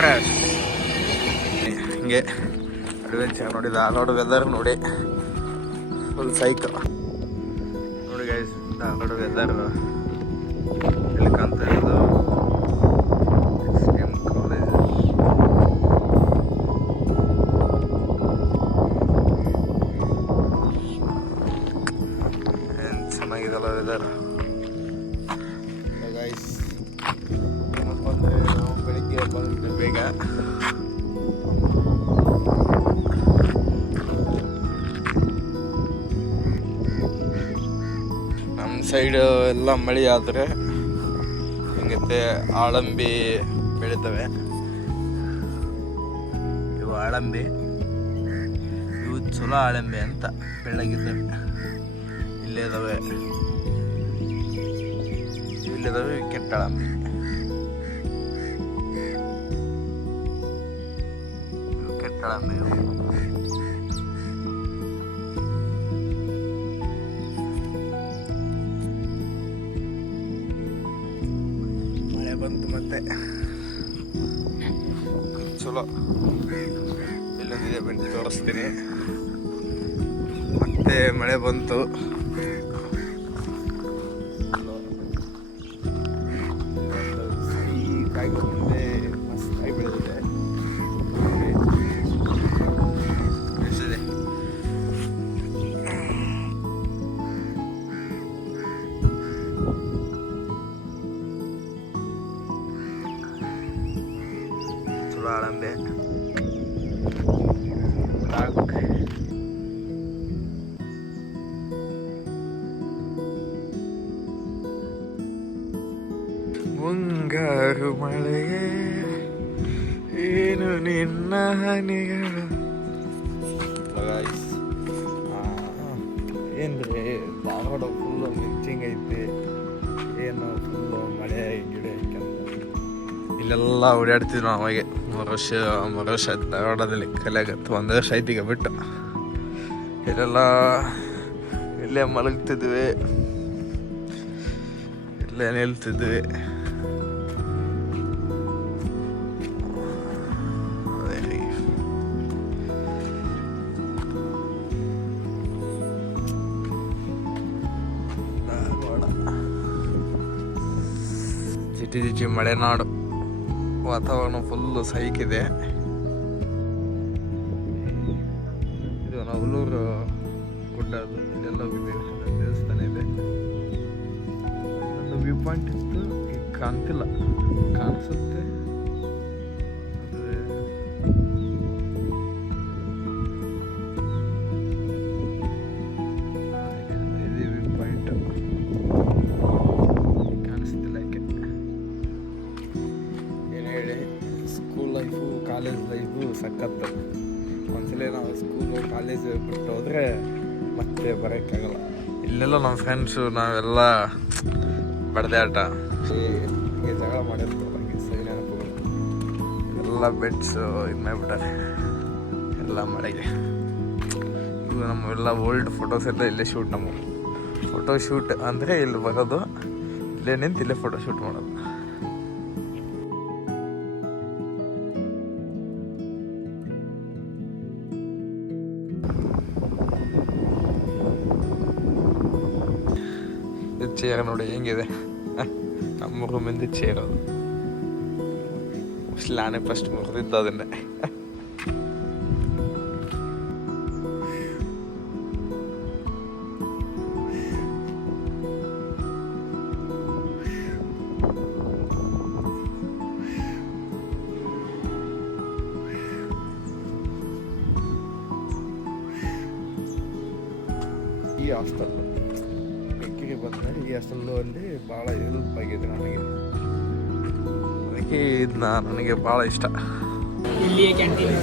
Express ಹಿಂಗೆ adventure ನೋಡಿ Dharwad weather ನೋಡಿ ಫುಲ್ ಸೈಕಲ್ ನೋಡಿ ಗೈಸ್ ಧಾರವಾಡ ವೆದರ್ ಇಲ್ಲಿ ಕಾಣ್ತಾ ಇರೋದು SKM ಕಾಲೇಜ್ ಏನು ಚೆನ್ನಾಗಿದಲ್ಲ ವೆದರ್ ಗೈಸ್ ಏನಪ್ಪ ಅಂದರೆ ನಾವು ಬೆಳಿಗ್ಗೆ ಬಂದು ಬೇಗ ಸೈಡ್ ಎಲ್ಲ ಮಳೆ ಆದರೆ ಹಿಂಗತ್ತೆ ಆಳಂಬಿ ಬೆಳಿತವೆ ಇವು ಆಳಂಬಿ ಇವು ಚಲೋ ಆಳಂಬಿ ಅಂತ ಬೆಳ್ಳಗಿದ್ದಾವೆ ಇಲ್ಲಿದ್ದಾವೆ ಕೆಟ್ಟ ಆಳಂಬಿ ಇವು ಕೆಟ್ಟ ಆಳಂಬಿ ಬಂತು ಮತ್ತೆ ಚಲೋ ಇಲ್ಲೊಂದಿದೆ ಬನ್ನಿ ತೋರಿಸ್ತೀನಿ ಮತ್ತೆ ಮಳೆ ಬಂತು ಕಾಯಿ ಮುಂದೆ ಮಸ್ತ್ ಕಾಯಿ ಬೆಳೆದಿದೆ ಆಳಂಬೆ ಮುಂಗಾರು ಮಳೆಯೇ ಏನು ನಿನ್ನ ಹನಿಗಳು ಏನ್ರಿ ಧಾರವಾಡ ಫುಲ್ಲು ಮಿಂಚಿಂಗ್ ಐತಿ ಏನು ಫುಲ್ಲು ಮಳೆ ಗಿಡ ಇಲ್ಲೆಲ್ಲ ಓಡಾಡ್ತಿದ್ವಿ ನಾವು ಅವಾಗೆ ಮೂರು ವರ್ಷ ಆಯ್ತು ಧಾರವಾಡದಲ್ಲಿ ಕಲಿಯಾಗತ್ತೆ 1 ವರ್ಷ ಆಯ್ತು ಈಗ ಬಿಟ್ಟು ಇಲ್ಲೆಲ್ಲ ಇಲ್ಲೇ ಮಲಗ್ತಿದ್ವಿ ಇಲ್ಲೇ ನಿಲ್ತಿದ್ವಿ ಧಾರವಾಡ ಜಿಟಿ ಮಳೆನಾಡು ವಾತಾವರಣ ಫುಲ್ಲು ಸೈಕಿದೆ ಇದು ನವಲೂರು ಗುಡ್ಡ ಅದು ಇದೆಲ್ಲ ದೇವಸ್ಥಾನ ಇದೆ ಒಂದು ವ್ಯೂ ಪಾಯಿಂಟ್ ಇತ್ತು ಈಗ ಕಾಣ್ತಿಲ್ಲ ಕಾಣಿಸುತ್ತೆ ಇದು ವ್ಯೂ ಪಾಯಿಂಟ್ ಕಾಣಿಸ್ತಿಲ್ಲ ಯಾಕೆ ಏನು ಹೇಳಿ ಸ್ಕೂಲ್ ಲೈಫು ಕಾಲೇಜ್ ಲೈಫು ಸಖತ್ತು ಒಂದ್ಸಲ ನಾವು ಸ್ಕೂಲು ಕಾಲೇಜ್ ಬಿಟ್ಟು ಹೋದರೆ ಮತ್ತೆ ಬರೋಕ್ಕಾಗಲ್ಲ ಇಲ್ಲೆಲ್ಲ ನಮ್ಮ ಫ್ರೆಂಡ್ಸು ನಾವೆಲ್ಲ ಬಡ್ದಾಟ ಹೀಗೆ ಜಗಳ ಮಾಡಿರ್ತೀವಿ ಹಂಗೆ ಸರಿ ನೆನಪುಗಳು ಎಲ್ಲ ಬೆಡ್ಸು ಇದು ಮಾಡಿಬಿಟ್ಟಾರೆ ಎಲ್ಲ ಮಳೆಗೆ ಇವು ನಮ್ಮೆಲ್ಲ ಓಲ್ಡ್ ಫೋಟೋಸ್ ಎಲ್ಲ ಇಲ್ಲೇ ಶೂಟ್ ನಮ್ಮ ಫೋಟೋ ಶೂಟ್ ಅಂದರೆ ಇಲ್ಲಿ ಬರೋದು ಇಲ್ಲೇ ನಿಂತು ಇಲ್ಲೇ ಫೋಟೋ ಶೂಟ್ ಮಾಡೋದು ಚೇರ್ ನೋಡಿ ಹೆಂಗಿದೆ ನಮ್ಮ ರೂಮಿಂದ ಚೇರ್ ಅದು ನಾನೇ ಫಸ್ಟ್ ಮುರಿದಿದ್ದು ಅದನ್ನೇ ಈ ಹಾಸ್ಟೆಲ್ ಬೆಕ್ಕಿಗೆ ಬಂದ್ಮೇಲೆ ಈ ಹಾಸ್ಟೆಲ್ಲು ಅಲ್ಲಿ ಭಾಳ ಹೆಲ್ಪ್ ಆಗಿದೆ ನನಗೆ ಅದಕ್ಕೆ ಇದನ್ನ ನನಗೆ ಭಾಳ ಇಷ್ಟ. ಇಲ್ಲಿಯೇ ಕ್ಯಾಂಟೀನ್